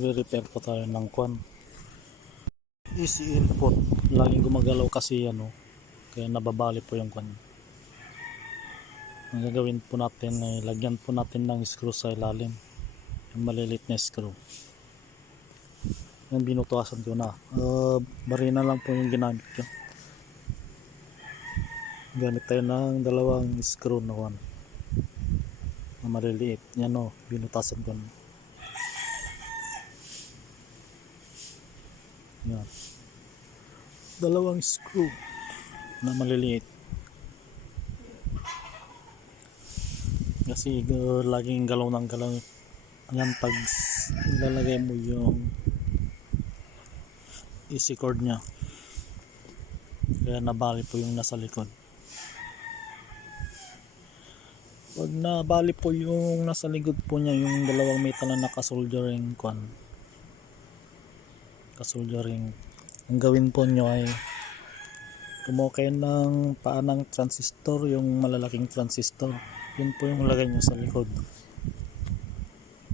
Re-repair po tayo ng kwan. Easy input. Laging gumagalaw kasi kaya nababali po yung kwan. Ang gagawin po natin ay lagyan po natin ng screw sa ilalim. Yung maliliit na screw. Yung binutuasan ko na. Barina lang po yung ginamit ko. Gamit tayo ng dalawang screw na kwan. Na maliliit. Yan binutasan ko na. Yan. Dalawang screw na maliliit. Kasi laging galaw ng galaw. Yan pag ilalagay mo yung easy cord nya. Kaya nabali po yung nasa likod. Pag nabali po yung nasa likod po niya, yung dalawang metal na naka-soldering ka-soldering, ang gawin po nyo ay kumuha kayo ng paanang transistor, yung malalaking transistor. Yun po yung lagay nyo sa likod.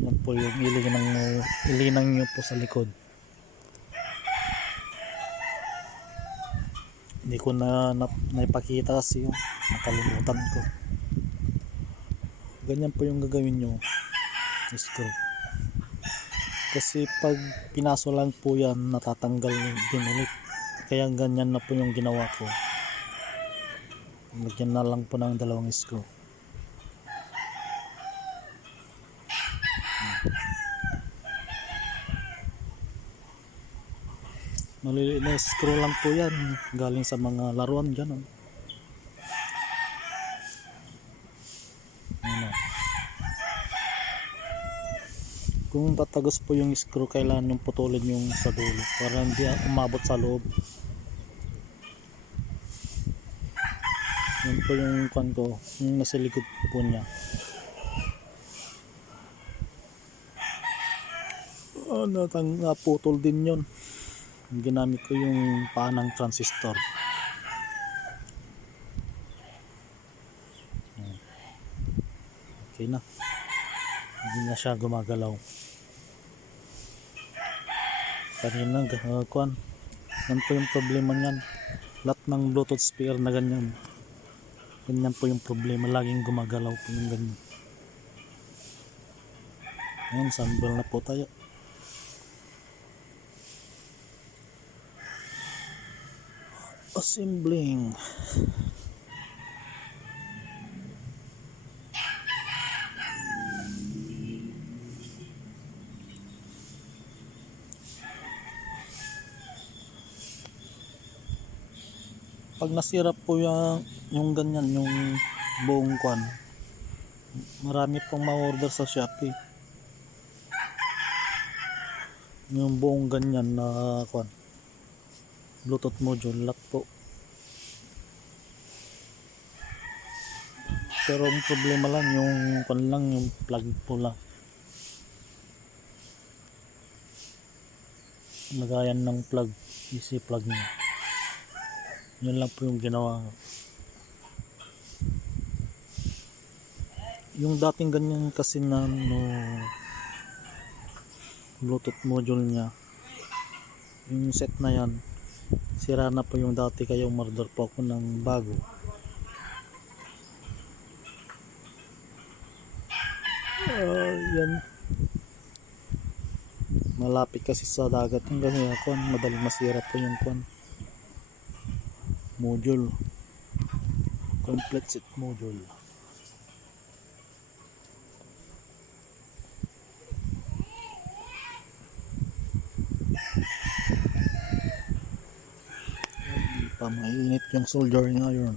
Yan po yung ilinang nyo po sa likod. Hindi ko naipakita kasi nakalimutan ko. Ganyan po yung gagawin nyo. Screw. Kasi pag pinaso lang po yan, natatanggal din ulit. Kaya ganyan na po yung ginawa ko. Lagyan na lang po ng dalawang screw. Maliliit na screw lang po yan. Galing sa mga laruan dyan. Kung patagos po yung screw, kailangan yung putulin yung sa dulo para hindi umabot sa loob. Yan po yung kwan ko, yung nasa likod po niya. Naputol din yun. Ginamit ko yung paanang transistor. Okay na. Hindi na siya gumagalaw. Kanina kwan. Yan po yung problema niyan. Lahat ng Bluetooth speaker na ganyan. Ganyan po yung problema. Laging gumagalaw po yung ganyan. Ayan, sample na po tayo. Assembling. Pag nasira po yung ganyan, yung buong kwan, marami pong ma-order sa Shopee. Yung buong ganyan na kwan, Bluetooth module, lock po. Pero ang problema lang yung kwan lang, yung plug po lang. Lagayan ng plug, easy plug niya. Yun lang po yung ginawa. Yung dating ganyan kasi na Bluetooth module niya, yung set na yan, sira na po yung dati, kaya umorder po ako ng bago. Yan, malapit kasi sa dagat yung kasi madaling masira po yung module, complete set module. Mainit yung soldering iron.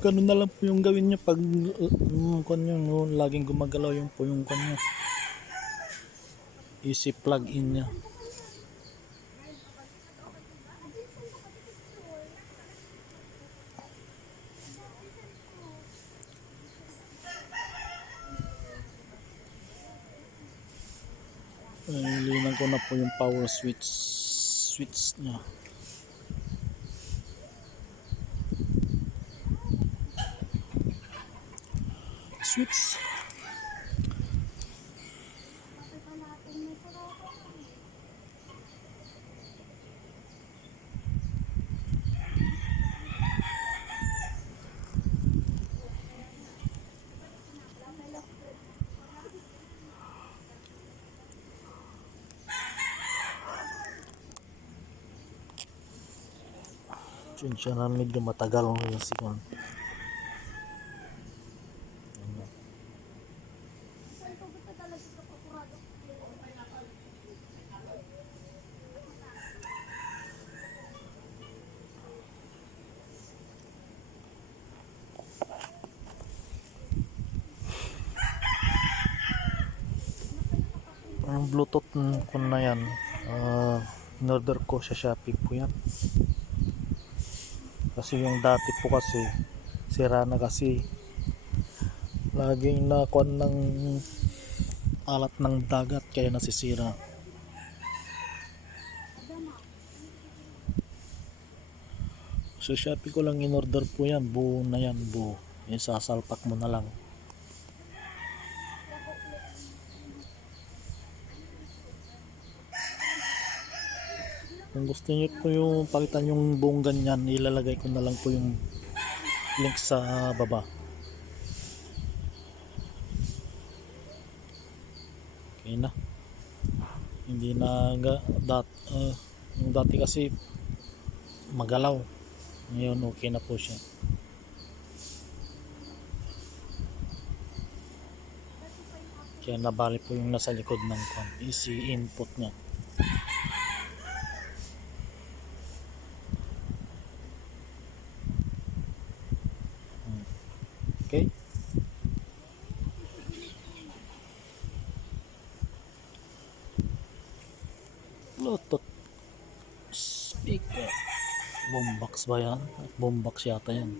Ganun na lang po yung gawin nyo pag laging gumagalaw yung kanya. Easy plug in nya. Nilinan ko na po yung power switch niya. Switch. Siya na medyo matagal yung sikon. Ang Bluetooth ko na yan, in-order ko sa Shopee po yan. Kasi yung dati po kasi sira na kasi, laging nakuan ng alat ng dagat kaya nasisira. So Shopee ko lang in-order po yan, buo na yan, buo. Yung sasalpak mo na lang. Kung gusto niyo po yung palitan yung buong ganyan, ilalagay ko na lang po yung link sa baba. Okay na. Hindi na yung dati kasi magalaw. Ngayon okay na po siya. Kaya nabali po yung nasa likod ng easy input niya. Okay. Bluetooth speaker. Boombox ba yan? Boombox yata yan.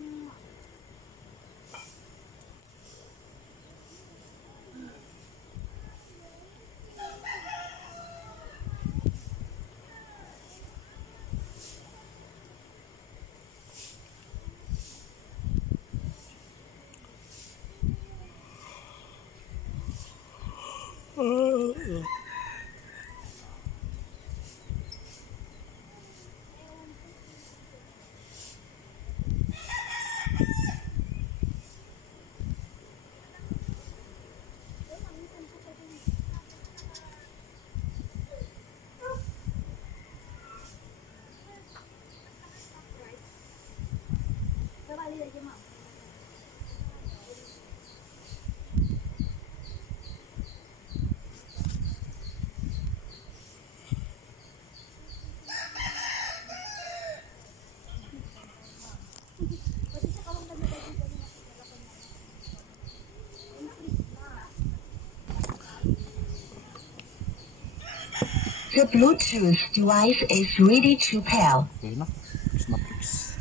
The Bluetooth device is ready to pair. Okay na. Fix na fix.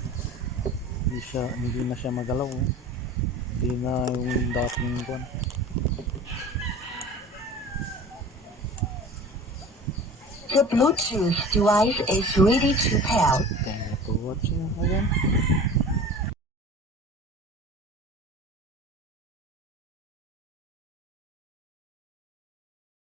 Hindi na siya magalaw. Hindi na yung dating kuan. The Bluetooth device is ready to pair. Thank you for watching again.